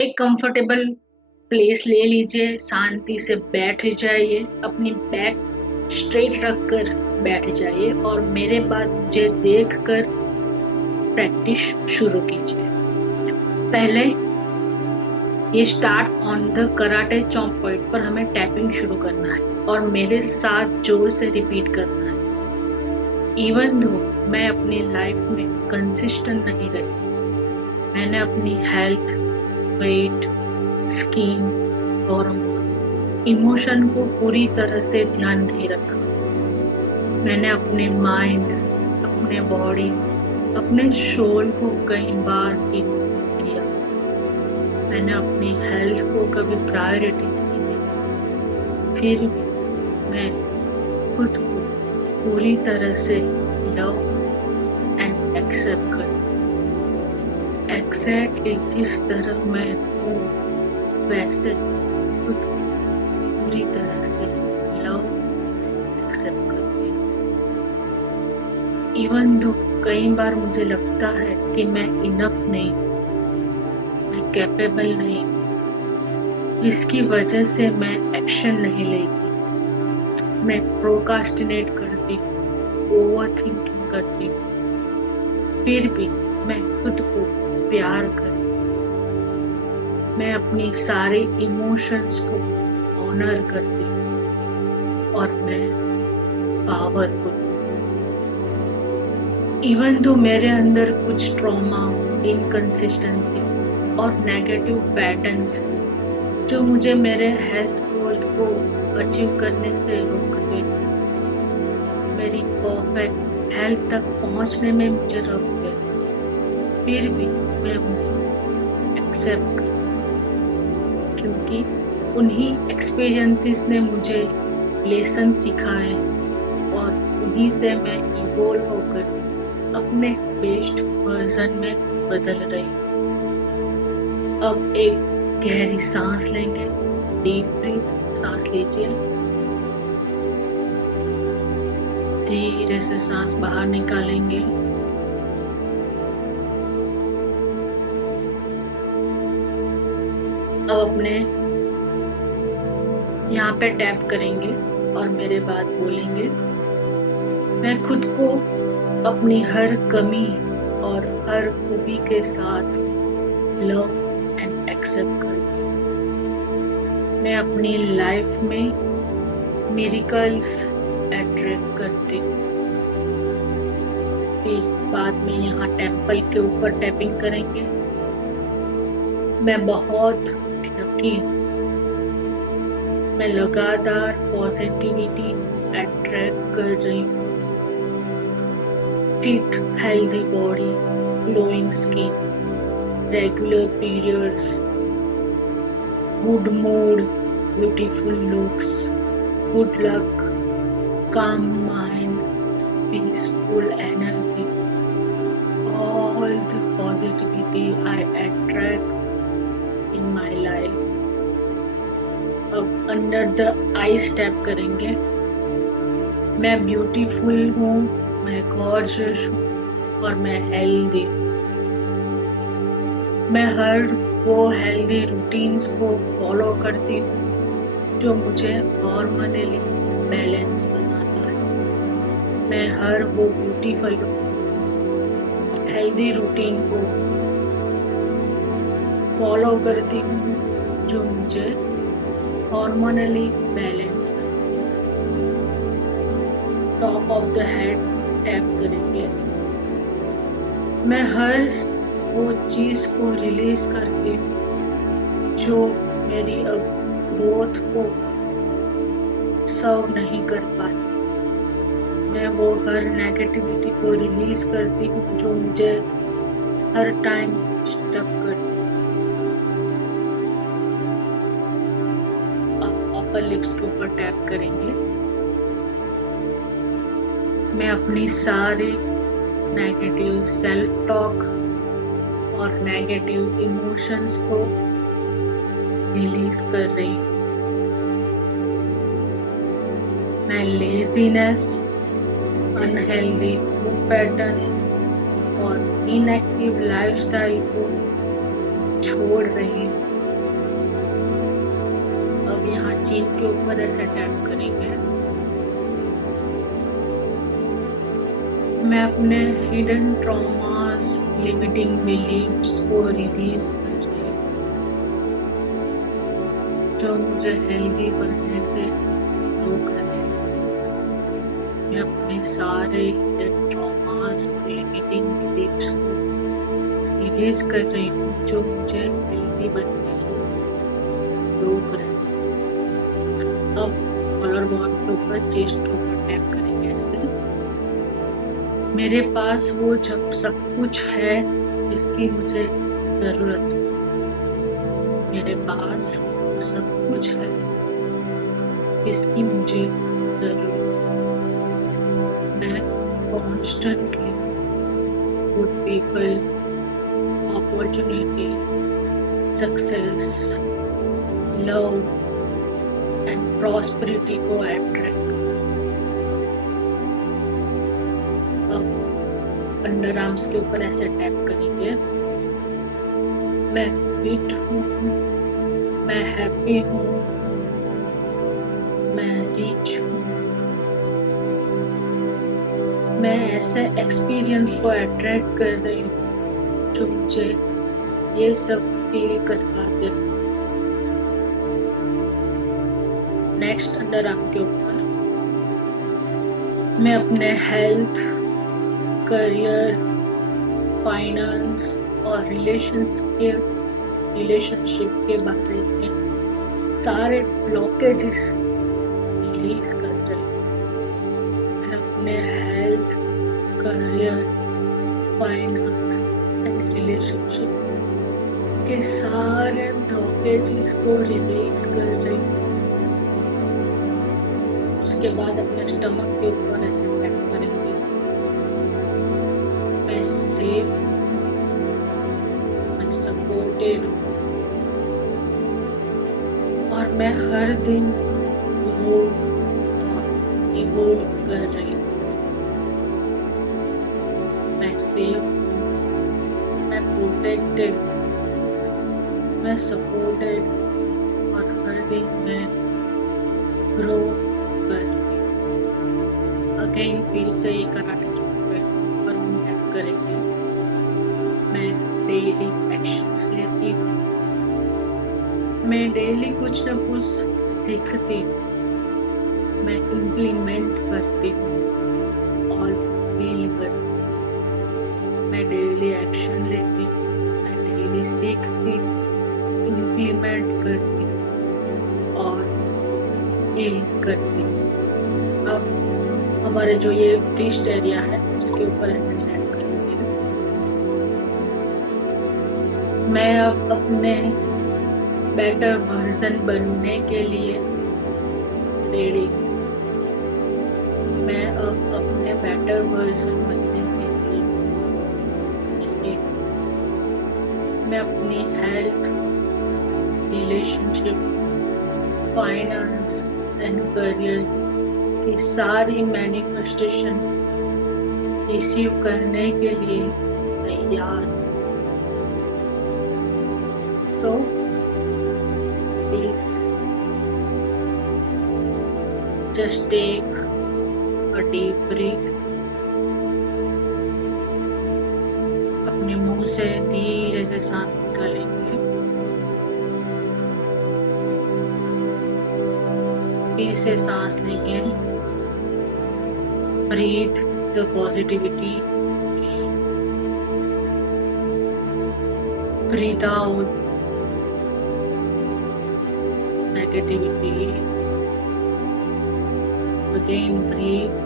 एक comfortable place ले लीजिए, शांति से बैठ जाइए, अपनी बैक स्ट्रेट रख कर बैठ जाइए और मेरे बाद मुझे देख कर प्रैक्टिस शुरू कीजिए। पहले ये start on the karate chop point पर हमें टैपिंग शुरू करना है और मेरे साथ जोर से रिपीट करना है। इवन दो मैं अपनी लाइफ में कंसिस्टेंट नहीं रही, मैंने अपनी हेल्थ, वेट, स्किन और इमोशन को पूरी तरह से ध्यान नहीं रखा। मैंने अपने माइंड, अपने बॉडी, अपने सोल को कई बार इग्नोर किया। मैंने अपनी हेल्थ को कभी प्रायोरिटी नहीं दी। फिर भी मैं खुद को पूरी तरह से लव एंड एक्सेप्ट कर एग्जैक्टली जिस तरह मैं हूँ वैसे खुद को पूरी तरह से लव एक्सेप्ट करती हूँ। इवन दो कई बार मुझे लगता है कि मैं इनफ नहीं, मैं कैपेबल नहीं, जिसकी वजह से मैं एक्शन नहीं लेती। मैं प्रोकास्टिनेट करती हूँ, ओवर थिंकिंग करती हूँ। फिर भी मैं खुद को प्यार करती हूँ। मैं अपनी सारे इमोशंस को ऑनर करती हूँ और मैं पावरफुल। इवन तो मेरे अंदर कुछ ट्रॉमा, इनकंसिस्टेंसी और नेगेटिव पैटर्न्स जो मुझे मेरे हेल्थ गोल को अचीव करने से रोकते हैं, मेरी परफेक्ट हेल्थ तक पहुंचने में मुझे रोकते हैं, फिर भी मैं उन्हें एक्सेप्ट करती हूँ क्योंकि उन्हीं एक्सपीरियंसेस ने मुझे लेसन सिखाए और उन्हीं से मैं इवॉल्व होकर अपने बेस्ट वर्जन में बदल रही हूँ। अब एक गहरी सांस लेंगे, डीप ब्रीथ, सांस लीजिए, धीरे से सांस बाहर निकालेंगे। अब अपने यहाँ पे टैप करेंगे और मेरे बाद बोलेंगे, मैं खुद को अपनी हर कमी और हर खूबी के साथ लव एंड एक्सेप्ट करती हूँ। मैं अपनी लाइफ में मिरेकल्स अट्रैक्ट करती हूँ। फिर बाद में यहाँ टेम्पल के ऊपर टैपिंग करेंगे। मैं बहुत लकी हूँ, मैं लगातार पॉजिटिविटी अट्रैक्ट कर रही हूँ। Fit healthy body, glowing skin, regular periods, good mood, beautiful looks, good luck, calm mind, peaceful energy, all the positivity I attract in my life. अब अंडर द आईज टैप करेंगे। मैं beautiful हूँ, मैं gorgeous हूँ और मैं healthy. मैं हर वो हेल्दी रूटीन्स को फॉलो करती हूँ जो मुझे हॉर्मोनली बैलेंस बनाता है। मैं हर वो ब्यूटीफुल हेल्दी रूटीन को फॉलो करती हूँ जो मुझे हॉर्मोनली बैलेंस बनाता है। Top of the head tap करेंगे। मैं हर वो चीज को रिलीज करती हूँ जो मेरी अब ग्रोथ को सर्व नहीं कर पाई। मैं वो हर नेगेटिविटी को रिलीज करती हूँ जो मुझे हर टाइम स्टक करती है। अब अपर लिप्स के ऊपर टैप करेंगे। मैं अपनी सारी नेगेटिव सेल्फ टॉक और नेगेटिव इमोशंस को रिलीज कर रही हूँ। मैं लेजीनेस, अनहेल्दी फूड पैटर्न और इनएक्टिव लाइफस्टाइल को छोड़ रही हूँ। जिनके ऊपर ऐसे अटैक करेंगे। मैं अपने हिडन ट्रॉमास, लिमिटिंग बिलीफ्स को रिलीज कर रही हूँ, जो मुझे हेल्दी बनने से रोक रहे हैं। मैं अपने सारे हिडन ट्रॉमास और लिमिटिंग बिलीफ्स को रिलीज कर रही हूँ, जो मुझे हेल्दी बनने से रोक रहे हैं। अब कॉलर बोन के ऊपर, चेस्ट के ऊपर टैप करेंगे ऐसे। मेरे पास वो सब कुछ है जिसकी मुझे जरूरत है। मेरे पास वो सब कुछ है जिसकी मुझे जरूरत है। मैं constantly good people, opportunity, success, love and prosperity को अट्रैक्ट। अब अंडर आर्म्स के ऊपर ऐसे टैप करेंगे। मैं फिट हूँ, मैं हैप्पी हूँ, मैं रिच हूँ। मैं ऐसे एक्सपीरियंस को अट्रैक्ट कर रही हूँ जो मुझे ये सब फील करवाते हैं। नेक्स्ट अंडर आर्म के ऊपर मैं अपने हेल्थ, करियर, फाइनेंस और रिलेशनशिप के बारे में सारे ब्लॉकेजेस रिलीज कर रही हूँ। मैं अपने health, career, finance and relationship के सारे ब्लॉकेजेस को रिलीज कर रही हूँ। उसके बाद अपने स्टमक के ऊपर ऐसे टैप करेंगे। मैं सेफ हूँ, मैं सपोर्टेड हूँ और मैं हर दिन इवोल्व कर रही हूँ। मैं सेफ हूँ, मैं प्रोटेक्टेड, मैं सपोर्टेड और हर दिन मैं ग्रो कर रही हूँ। अगेन फिर से ये कराटे चौक पर हम टैप करेंगे। मैं डेली एक्शंस लेती हूँ, मैं डेली कुछ न कुछ सीखती हूँ, मैं इम्प्लीमेंट करती हूँ और फील करती हूँ। मैं डेली एक्शन लेती हूँ, मैं डेली सीखती हूँ, इम्प्लीमेंट करती हूँ और फील करती हूँ। अब हमारे जो ये रिस्ट एरिया है उसके ऊपर ऐसे सेट करेंगे। मैं अब अपने बेटर वर्जन बनने के लिए रेडी हूँ। मैं अब अपने बेटर वर्जन बनने के लिए रेडी हूँ। मैं अपनी health, relationship, finance and career की सारी मैनिफेस्टेशन रिसीव करने के लिए तैयार हूँ। So, please just take a deep breath. अपने मुंह से धीरे से सांस निकालेंगे। फिर से सांस लेंगे। Breathe the positivity. Breathe out negativity. Again breathe.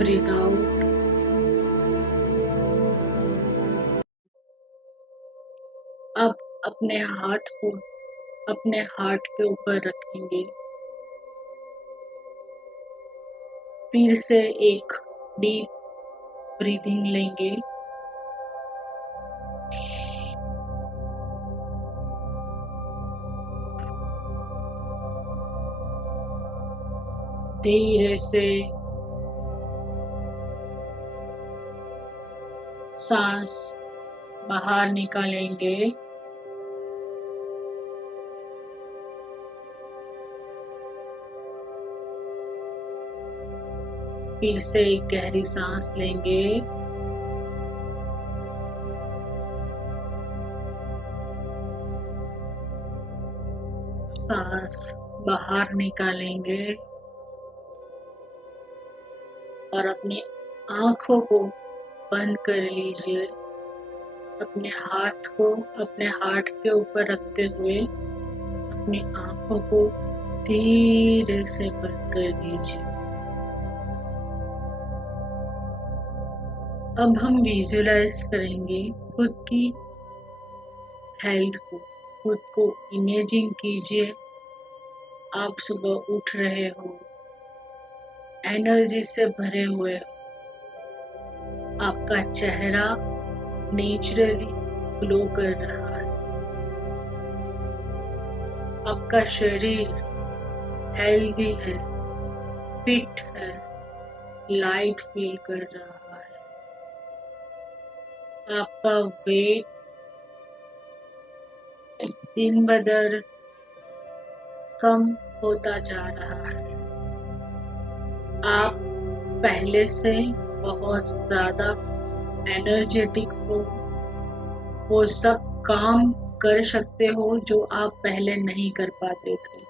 Breathe out. अब अपने हाथ को अपने हार्ट के ऊपर रखेंगे। फिर से एक डीप ब्रीदिंग लेंगे। धीरे से सांस बाहर निकालेंगे। फिर से एक गहरी सांस लेंगे। सांस बाहर निकालेंगे और अपनी आंखों को बंद कर लीजिए। अपने हाथ को अपने हार्ट के ऊपर रखते हुए अपनी आंखों को धीरे से बंद कर दीजिए। अब हम विजुलाइज करेंगे खुद की हेल्थ को। खुद को इमेजिन कीजिए आप सुबह उठ रहे हो, एनर्जी से भरे हुए हो। आपका चेहरा नेचुरली ग्लो कर रहा है। आपका शरीर हेल्दी है, फिट है, लाइट फील कर रहा है। आपका वेट दिन ब दिन कम होता जा रहा है। आप पहले से बहुत ज्यादा एनर्जेटिक हो, वो सब काम कर सकते हो जो आप पहले नहीं कर पाते थे।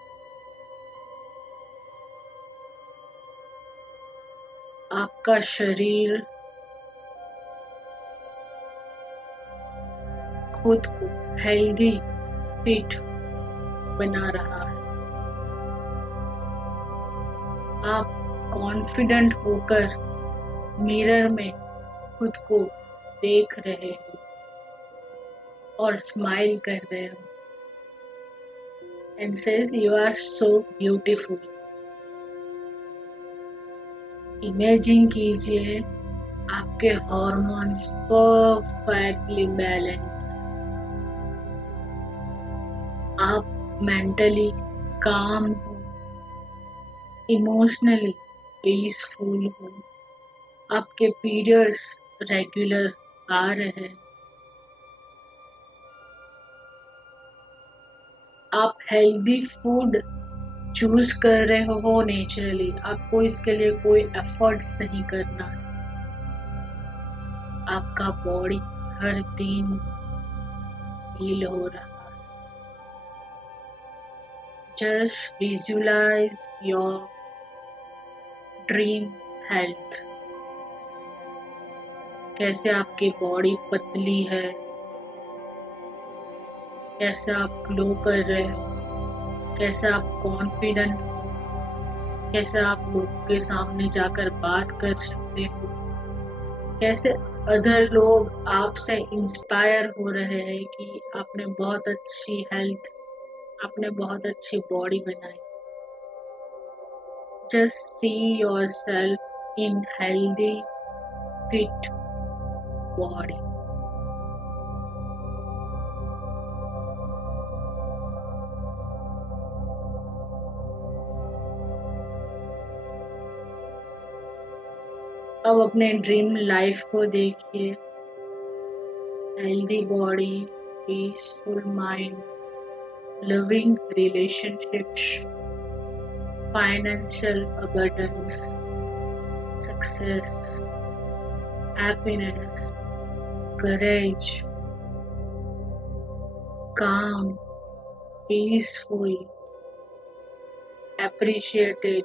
आपका शरीर खुद को हेल्दी फिट बना रहा है। आप कॉन्फिडेंट होकर मिरर में खुद को देख रहे हो और स्माइल कर रहे हो and says you are so beautiful। Imagine कीजिए आपके हार्मोन्स परफेक्टली बैलेंस। आप मेंटली काम हो, इमोशनली पीसफुल हो। आपके पीरियड्स रेगुलर आ रहे हैं। आप हेल्दी फूड चूज कर रहे हो नेचुरली। आपको इसके लिए कोई एफर्ट्स नहीं करना है। आपका बॉडी हर दिन हील हो रहा है। Just visualise your dream health. कैसे आपकी बॉडी पतली है, कैसे आप ग्लो कर रहे हो, कैसे आप कॉन्फिडेंट हो, कैसे आप लोगों के सामने जाकर बात कर सकते हो, कैसे अदर लोग आपसे इंस्पायर हो रहे हैं कि आपने बहुत अच्छी हेल्थ, आपने बहुत अच्छी बॉडी बनाई। Just see yourself in healthy fit body. अब अपने ड्रीम लाइफ को देखिए। Healthy body, peaceful mind, loving relationships, financial abundance, success, happiness, courage, calm, peaceful, appreciated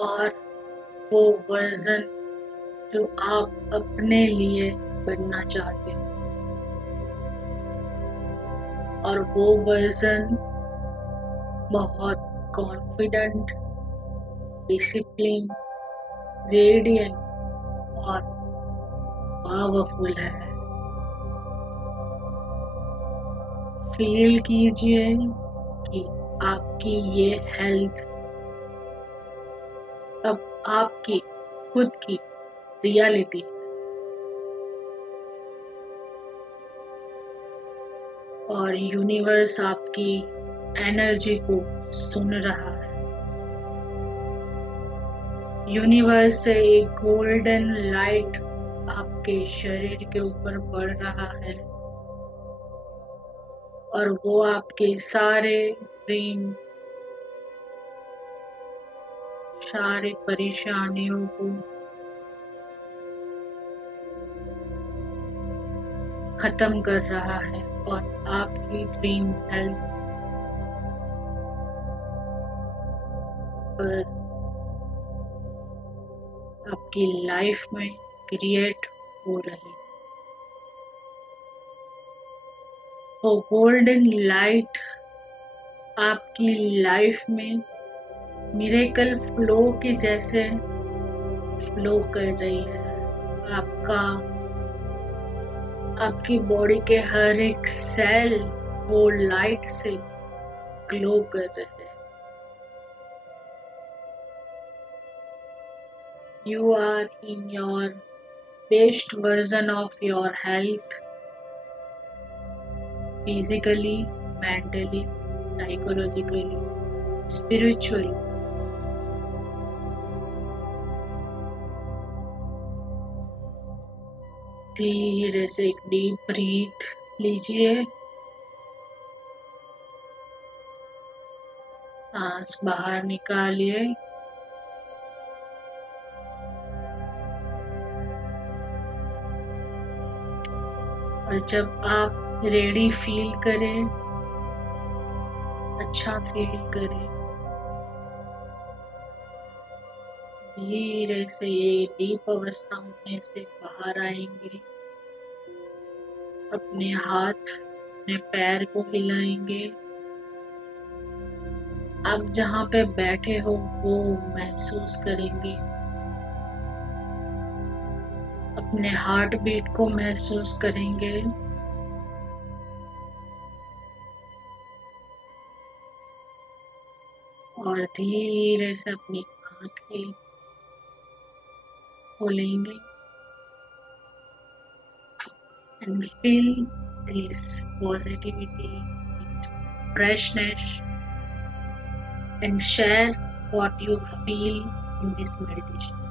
और वो वर्जन जो आप अपने लिए बनना चाहते हो और वो वर्जन बहुत कॉन्फिडेंट, डिसिप्लिन, रेडियंट और पावरफुल है। फील कीजिए कि आपकी ये हेल्थ अब आपकी खुद की रियलिटी है और यूनिवर्स आपकी एनर्जी को सुन रहा है। यूनिवर्स से एक गोल्डन लाइट आपके शरीर के ऊपर पड़ रहा है और वो आपके सारे ड्रीम सारी परेशानियों को खत्म कर रहा है और आपकी ड्रीम हेल्थ पर आपकी लाइफ में क्रिएट हो रही। वो गोल्डन लाइट आपकी लाइफ में मिरेकल फ्लो के जैसे फ्लो कर रही है। आपकी बॉडी के हर एक सेल वो लाइट से ग्लो कर रहे हैं। You are in your best version of your health, physically, mentally, psychologically, spiritually. धीरे से एक डीप ब्रीथ लीजिए, सांस बाहर निकालिए और जब आप रेडी फील करें, अच्छा फील करें, धीरे से ये डीप अवस्था में से बाहर आएंगे। अपने हाथ अपने पैर को हिलाएंगे। आप जहाँ पे बैठे हो वो महसूस करेंगे। अपने हार्ट बीट को महसूस करेंगे। और धीरे से अपनी आंखें खोलेंगे and feel this positivity, this freshness, and share what you feel in this meditation.